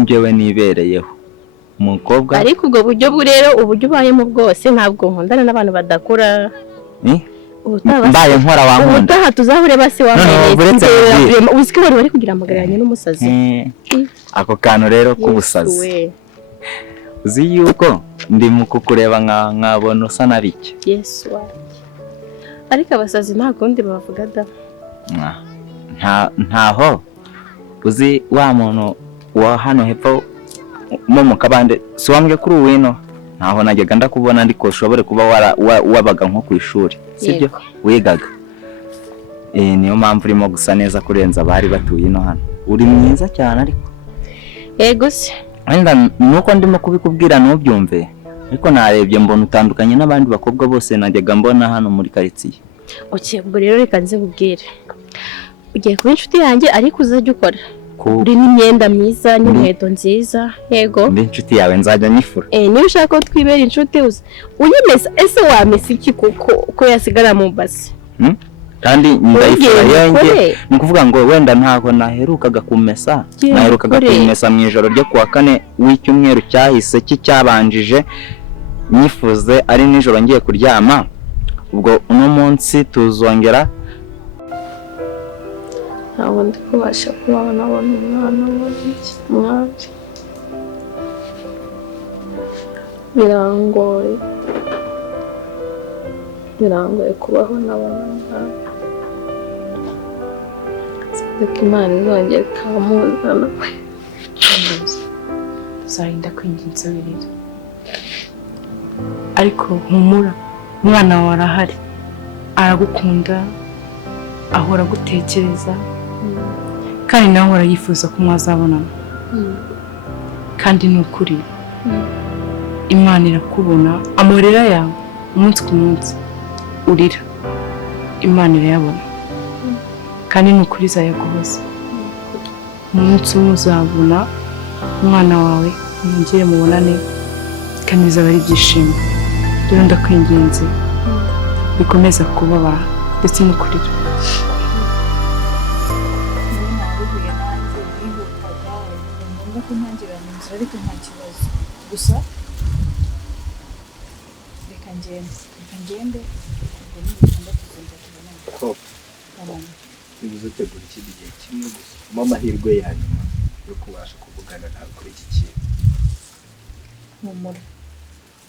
njyewe nibereyeho umukobwa. Ariko ubwo buryo rero uburyo ubayemo bwose ntabwo nkundana n'abantu badakora. Mbaye nkora wankunda. Ubutaha tuzahure basi wambaye uziko bari kugira amagaranye n'umusazi. Ako kantu rero k'ubusazi. Uzi yuko ndi mu kukureba nkabona usa na bike. Yesu wawe. Ariko abasazi nta kundi bavuga da. Ntaho uzi wa muntu wa hano hepfo mu kabande si wambwe kuri uwino ntaho najyaga ndakubona ndiko ushobore kuba wabaga nko ku ishuri sibyo wigaga. Niyo mpamvu urimo gusa neza kurenza bari batuye ino hano. Uri mwiza cyane ariko. Yego se. Wenda nuko ndimo kubikubwira ntubyumve ariko narebye mbona utandukanye n'abandi bakobwa bose najyaga mbona hano muri quartier. Ubwo rero reka nze kubwira. Ugiye kuba inshuti yanjye ariko uzajya ukora. Uri n'imyenda myiza n'inkweto nziza. Yego. Ndi inshuti yawe nzajya nyifura. Niba ushaka ko twibera inshuti unyemeza ese wamesa iki ko yasigara mu basi? Kandi ndayifura yenge nukuvuga ngo wenda ntaho naherukaga kumesa. Naherukaga kumesa mu ijoro ryo kuwa 4 w'icyumweru cyahise cyabanjije nyifuze ari nijoro ngiye kuryama. Ubwo uno munsi tuzongera ntabwo ndi kubasha kubaho nabona umwana wanjye. Birangoye kubaho nabona umwana. Reka Imana izongera ikamuzana. Tuzarinda kwinginza wirira. Ariko humura umwana wawe arahari. Aragukunda, ahora gutekereza. Kandi nawe ahora yifuza ko mwazabonana. Kandi ni ukuri. Imana irakubona, amorera yawe umunsi ku munsi urira. Imana irayabona. Kandi ni ukuri izayaguhoza. Umunsi umwe uzabona umwana wawe mwongere mubonane kandi bizaba ari ibyishimo. Rero ndakwinginze bikomeza kubabara ndetse no kurira. Ariko nta kibazo gusa reka ngende ko utegura ikindi gihe kimwe gusa mu mahirwe ya nyuma yo kubasha kuvugana nawe kuri iki kintu.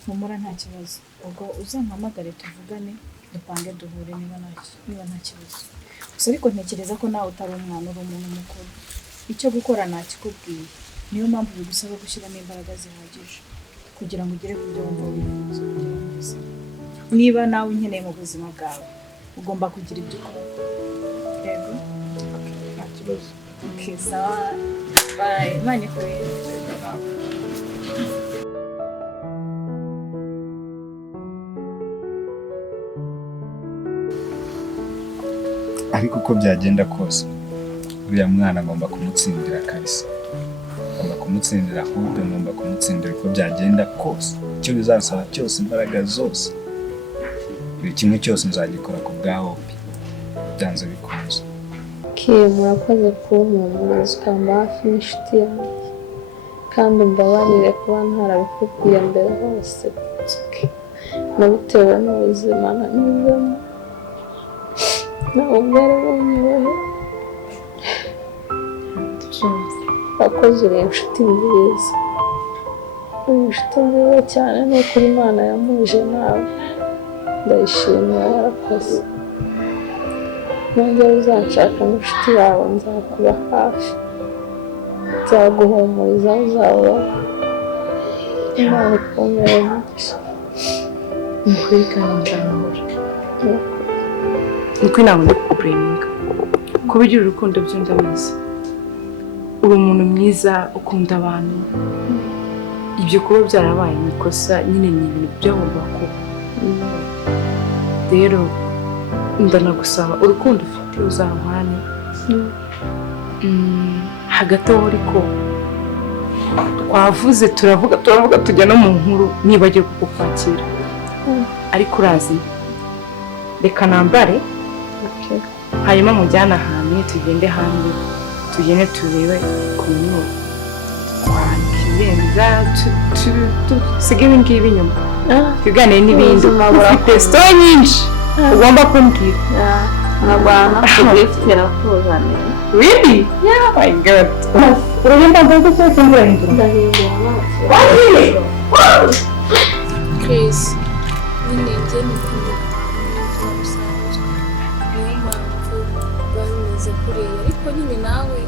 Humura nta kibazo. Ubwo uzampamagare tuvugane dupange duhure niba nta kibazo. Gusa ariko ntekereza ko nawe utari umwana uri umuntu mukuru. Icyo gukora nakikubwiye. Niyo mpamvu bigusaba gushyiramo imbaraga zihagije kugira ngo ugere ku byo wumva wifuza kugira mu buzima. Niba nawe unkeneye mu buzima bwawe ugomba kugira ibyo ukora. Yego. Nta kibazo. Okay, sawa. Bye. Imana ikurinde. Ariko uko byagenda kose uriya mwana agomba kumutsindira kabisa. Kumutsindira ahubwo ngomba kumutsindira uko byagenda kose. Icyo bizasaba cyose, imbaraga zose, buri kimwe cyose nzagikora ku bwaho byanze bikunze. Murakoze kumpumuriza ukamba hafi n'inshuti yanjye kandi umbabarire kuba ntarabikubwiye mbere hose. Nabitewe n'ubuzima nanyuzemo ntabwo bwari bunyoroheye. Wakoze uri inshuti nziza. Uri inshuti nziza cyane n'ukuri Imana yamuje nawe. Ndayishimira warakoze. Nongera uzanshaka inshuti yawe nzakuba hafi. Nzaguhumuriza aho uzaba. Imana ikomere umugisha. Ukuri kandi nzamahoro. Ukuri ntabwo ndi kukubureminga. Kubigira urukundo byo ndabizi. Uri umuntu mwiza ukunda abantu. Ibyo kuba byarabaye nikosa nyine ni ibintu byagomba kuba. Rero ndanagusaba urukundo ufite uzahwane. Hagati aho ariko twavuze turavuga tujya no mu nkuru nibagiwe kukwakira. Ariko urazi reka nambare hanyuma mujyana ahantu tugende hanze tugende turebe ku nyubako. twirenza tusiga ibi ngibi inyuma tuganire n'ibindi ufite story nyinshi ugomba kumbwira nkabana kubifitira kuzanira really yeah my god uragenda mbona ko cyangwa hindura ndahindura amaso Chris nyine njye nikunda ubuzima busanzwe niyo mpamvu bameze kuriya ariko nyine nawe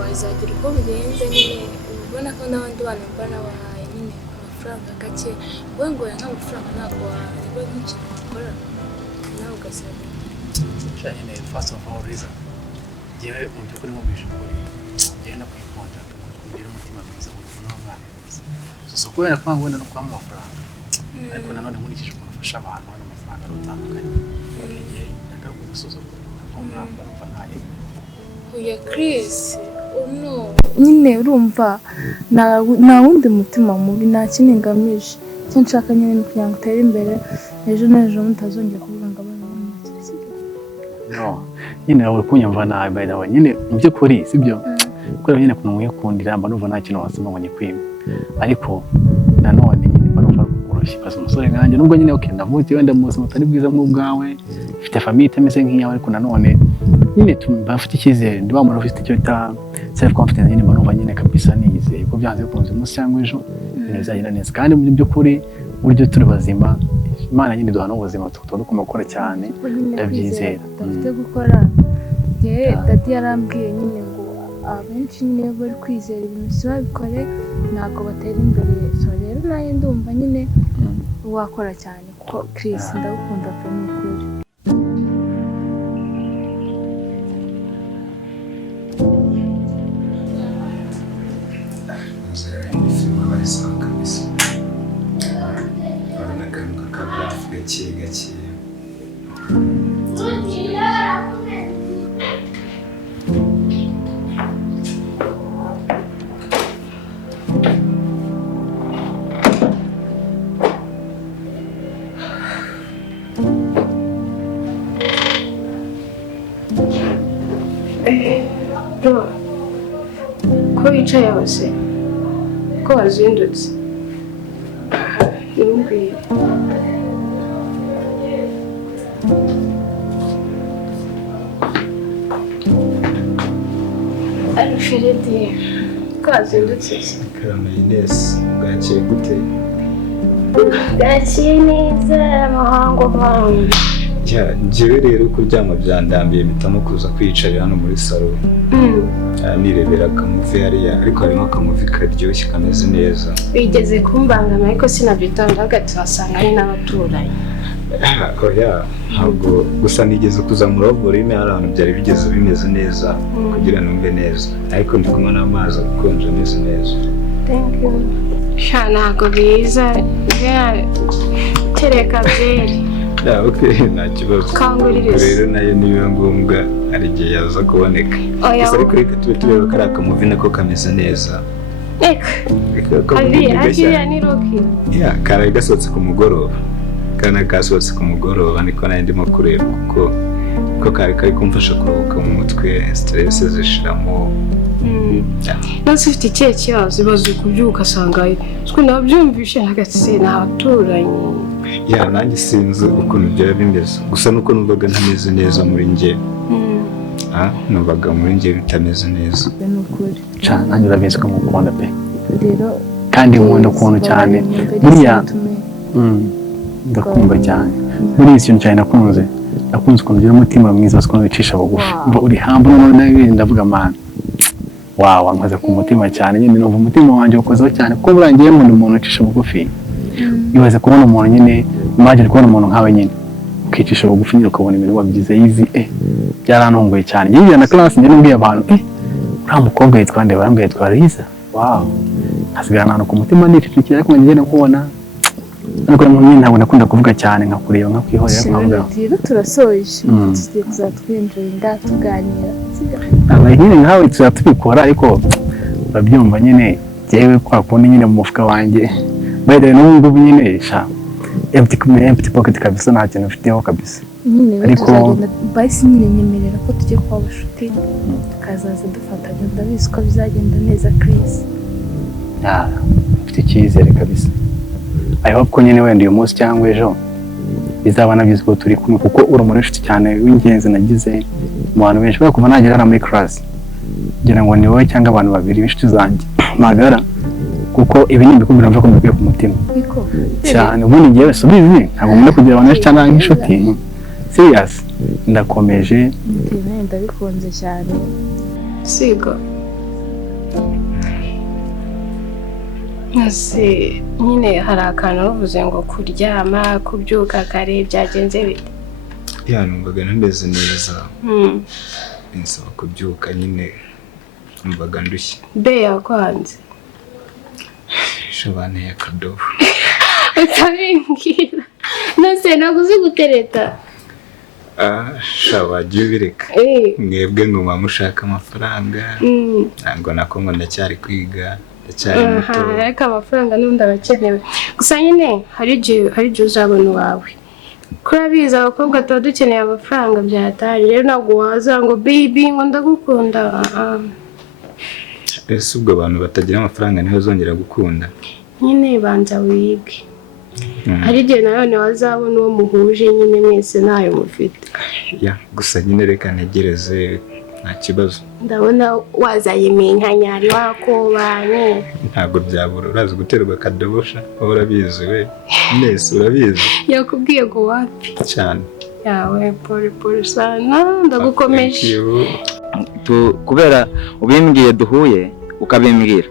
wazagira uko bigenze nyine ubona ko n'abandi bana mbana bahaye nyine amafaranga gake wowe ngo nk'amafaranga ntabwo wareba nk'ikintu wakora nawe ugasaba nyine first of all reason njyewe mu by'ukuri nkubwije ukuri njyewe no kwikunda kugira umutima mwiza kugira n'umwana mwiza so kubera ko wenda no kuba mu mafaranga ariko nanone nkurikije ukuntu ufasha abantu hano amafaranga atandukanye njye ndagaruka gusuzugura ko mwamba numva ntaye oya Chris uno nyine urumva nta wundi mutima mubi nta kindi ngamije icyo nshaka nyine ni kugira ngo utere imbere ejo n'ejo mutazongera kuvuga ngo abana no nyine uri kunyumva nabi by the way nyine mu by'ukuri sibyo kubera nyine kuntu mwikundira mba numva nta kintu wasoma ngo nyikwime ariko nanone nyine mba numva koroshye basi umusore nkanjye nubwo nyine okay ndavuze wenda mu buzima utari bwiza nk'ubwawe ufite famille itameze nk'iyawe ariko nanone nyine bafite icyizere ndi bamara ufite icyo bita self confidence nyine mba numva nyine kabisa niyizeye ko byanze bikunze umunsi cyangwa ejo ibintu bizagenda neza kandi mu by'ukuri buryo turi bazima Imana nyine duhana ubuzima tukaba dukoma gukora cyane ndabyizera dufite gukora dadi yarambwiye nyine ngo abenshi nyine bari kwizera ibintu si babikore ntabwo batera imbere so rero nayo ndumva nyine wakora cyane kuko Chris ndagukunda pe n'ukuri gake bro ko wicaye hose ko wazindutse ntumbwire Alfredi ko wazindutse Karame Ines bwakeye gute bwakeye neza amahanga vangu njyewe rero kuryama byandambiye mpitamo kuza kwiyicarira hano muri salo nirebera akamuvi hariya ariko harimo akamuvi karyoshye kameze neza bigeze kumbangama ariko sinabyitanga hagati wasanga ari n'abaturanyi oya ntabwo gusa nigeze kuzamura volume hari ahantu byari bigeze bimeze neza kugira numve neza ariko ndi kunywa n'amazi akonje ameze neza thank you sha ntabwo biza kereka byeri okay nta kibazo rero nayo nibiba ngombwa hari igihe yaza kuboneka gusa ariko reka tube tureba ko ari akamuvi nako kameze neza hariya ni Rocky karaye gasohotse ku mugoroba kana kasohotse ku mugoroba niko nayo ndimo kureba kuko kari kumfasha kuruhuka mu mutwe stress zishiramo nose ufite ikihe kibazo ibaze kubyuka asanga twe nabyumvishe hagati n'abaturanyi nanjye sinzi ukuntu byaba bimeze gusa nuko numvaga ntameze neza muri njye numvaga muri njye bitameze neza nanjye urabizi ko mukunda pe kandi nkunda ukuntu cyane buriya ndakumva cyane buriya ikintu cyane nakunze ukuntu ugira umutima mwiza ukuntu wicisha bugufi uri hamwe nawe ndavuga man wow amaze ku mutima cyane nyine numva umutima wanjye ukozeho cyane kuko burangiye umuntu ucisha bugufi ibaze kubona umuntu nyine imagine kubona umuntu nkawe nyine ukicisha bugufi nyine ukabona ibintu wabyize easy byarantunguye cyane ngiye na class njye nubwiye abantu uriya mukobwa yitwa nde barambwiye yitwa Liza wow hasigarana ahantu ku mutima nicicikira ariko ngende kubona ariko nyine ntabwo nakunda kuvuga cyane nkakureba nkakwihorera nkavuga rero turasoje tugiye kuzatwinjira tuganira nyine nkawe tuzatubikora ariko urabyumva nyine jewe kwa kundi nyine mu mufuka wanjye bayire n'ubu ngubu nyine empty pocket kabisa nta kintu ufiteho kabisa ariko basi nyine nyemerera ko tugiye kuba abashuti tukazaza dufatanya ndabizi ko bizagenda neza Chris mfite icyizere kabisa. I hope ko nyine wenda uyu munsi cyangwa ejo bizaba nabyiza ko turi kumwe, kuko uri umuntu w'inshuti cyane w'ingenzi nagize mu bantu benshi. Kubera kuva nagera muri class ngira ngo ni wowe cyangwa abantu babiri b'inshuti zanjye magara, kuko ibi ni ibikubwira mva ko mbikuye ku mutima cyane. Ubundi ngewe subizi ntabwo nkunda kugira abantu benshi cyane nk'inshuti. Serious, ndakomeje ndabikunze cyane. Siga ese nyine hari akantu bavuze ngo kuryama kubyuka kare byagenze bite? numvaga nameze neza, binsaba kubyuka nyine numvaga ndushye. Be yakwanze Shobane akadobo utabimbwira nose naguze gutereta. Wagiye ubireka mwebwe ngo mushaka amafaranga, ntabwo nako ngo ndacyari kwiga, ndacyari muto. Ariko amafaranga n'ubundi abakenewe, gusa nyine hari igihe uzabona uwawe. Kurabizi abakobwa tuba dukeneye amafaranga byatari, rero ntabwo waza ngo baby ngo ndagukunda. Ese ubwo abantu batagira amafaranga niho zongera gukunda? Nyine banza wige, hari igihe nanone wazabona uwo muhuje nyine mwese ntayo mufite. Gusa nyine reka ntegereze, nta kibazo. Ndabona wazayiminkanyari wakobanye. Ntabwo byabura, urazi guterwa akadobosha, urabizi we nese urabizi. Yakubwiye ngo wapi cyane yawe pole sana, ndagukomeje. Kubera ubimbwiye duhuye ukabimbwira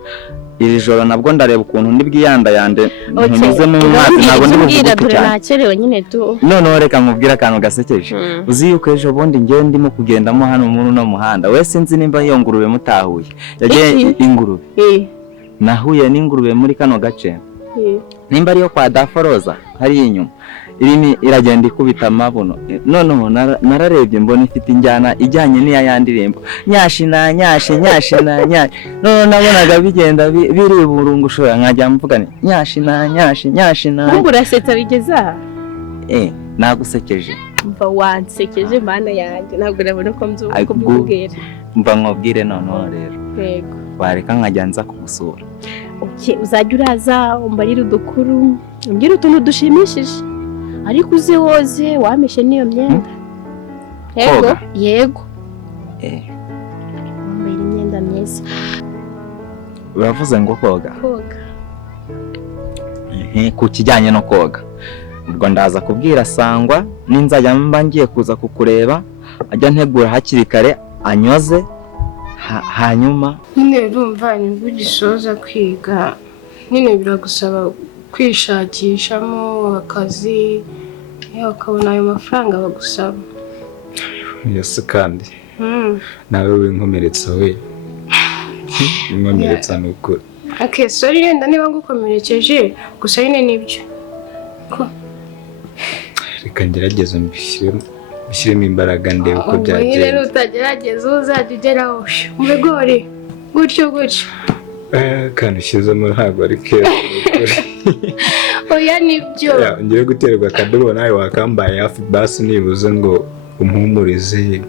iri joro nabwo ndareba ukuntu ndibwiyandayande ntunyuze mu mazi, ntabwo ndibwira dore nakerewe nyine tu. None reka nkubwira akantu gasekeje. Uzi yuko ejo bundi ngiye ndimo kugendamo hano muri no muhanda, we sinzi nimba iyo ngurube mutahuye. Yagiye ingurube nahuye n'ingurube muri kano gace, nimba ariyo kwa Daforoza hari inyuma, irimi iragenda ikubita amabuno. Noneho nararebye mbona ifite injyana ijyanye n'iya yandirimbo nyashina nyashi nyashina nyashi. None nabonaga bigenda biri burungushora, nkajya mvuga ni nyashina nyashi nyashina. Urasetsa bigeza nagusekeje. Mva wansekeje mana yanjye, ntabwo nabona ko mbyukubwira. Mva nkubwire noneho rero. Yego. Wareka nkajya nza kugusura. Uzajya uraza umbarira udukuru, umbwira utuntu dushimishije. Ariko uze woze wameshe niyo myenda. Yego. Wambaye imyenda myiza. Uravuze ngo koga? Koga. Ku kijyanye no koga, ubwo ndaza kubwira Sangwa ninzajya mba ngiye kuza kukureba, ajya ntegura hakiri kare anyoze, hanyuma nyine urumva nibwo ugisoza kwiga, nyine biragusaba kwishakishamo akazi, ukabona ayo mafaranga bagusaba. Yose kandi nawe winkomeretsa we, inkomeretsa ni ukuri. Sorry yenda niba ngukomerekeje, gusa nyine nibyo reka ngerageze mbishyiremo imbaraga ndebe uko byagenze. Rero utagerageza uzajya ugeraho mu bigori gutyo. Kandi ushyizemo ntabwo ari kera. Oya nibyo. Ngiye guterwa akadobo nawe wakambaye hafi basi nibuze ngo umpumurize,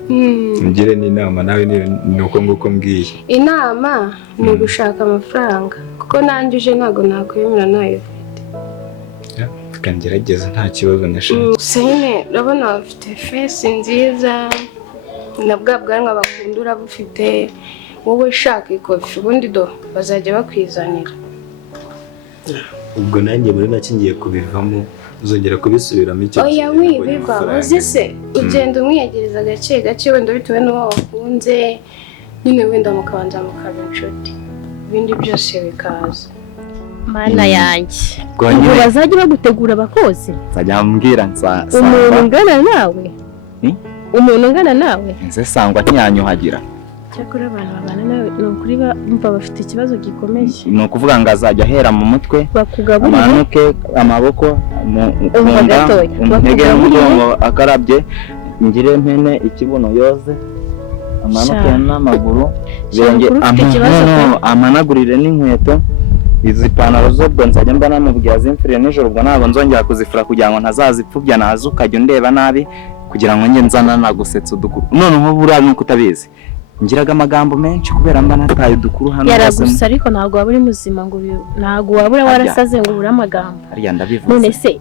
ngire n'inama nawe ni uko nguko mbwiye. Inama ni ugushaka amafaranga, kuko nanjye uje ntabwo nakwemera nayo. Reka ngerageze nta kibazo nashaka. Gusa nyine urabona bafite face nziza, na bwa bwanwa bakunda urabufite, wowe shaka ikofi ubundi bazajya bakwizanira. Ubwo nanjye muri make ngiye kubivamo, uzongera kubisubiramo icyo gihe. Oya wibiva, uzi se ugenda umwiyegereza gake gake, wenda bitewe n'uwo wakunze, nyine wenda mukabanza mukaba inshuti, ibindi byose bikaza. Mana yanjye, ubwo bazajya bagutegura abakozi? Nzajya mbwira Sangwa. Umuntu ungana nawe? Umuntu ungana nawe? Nze Sangwa ntiyanyuhagira. Cyakora abantu babana nawe ni ukuri bumva bafite ikibazo gikomeye. Ni ukuvuga ngo azajya ahera mu mutwe, bakugaburira amanuke amaboko umunda umutege n'umugongo akarabye, ngire mpene ikibuno yoze, amanuke n'amaguru, amanagurire n'inkweto. Izi pantaro zobwo nzajya mba namubwiye zimfire nijoro, ubwo ntabwo nzongera kuzifura kugira ngo ntazazipfubya nazo ukajya undeba nabi, kugira ngo njye nzana nagusetsa udukuru. Noneho buriya nuko utabizi ngiraga amagambo menshi kubera mba nataye udukuru hano yaragusa ariko ntabwo waba uri muzima ngo ntabwo wabura warasaze ngo ubure amagambo hariya ndabivuze none se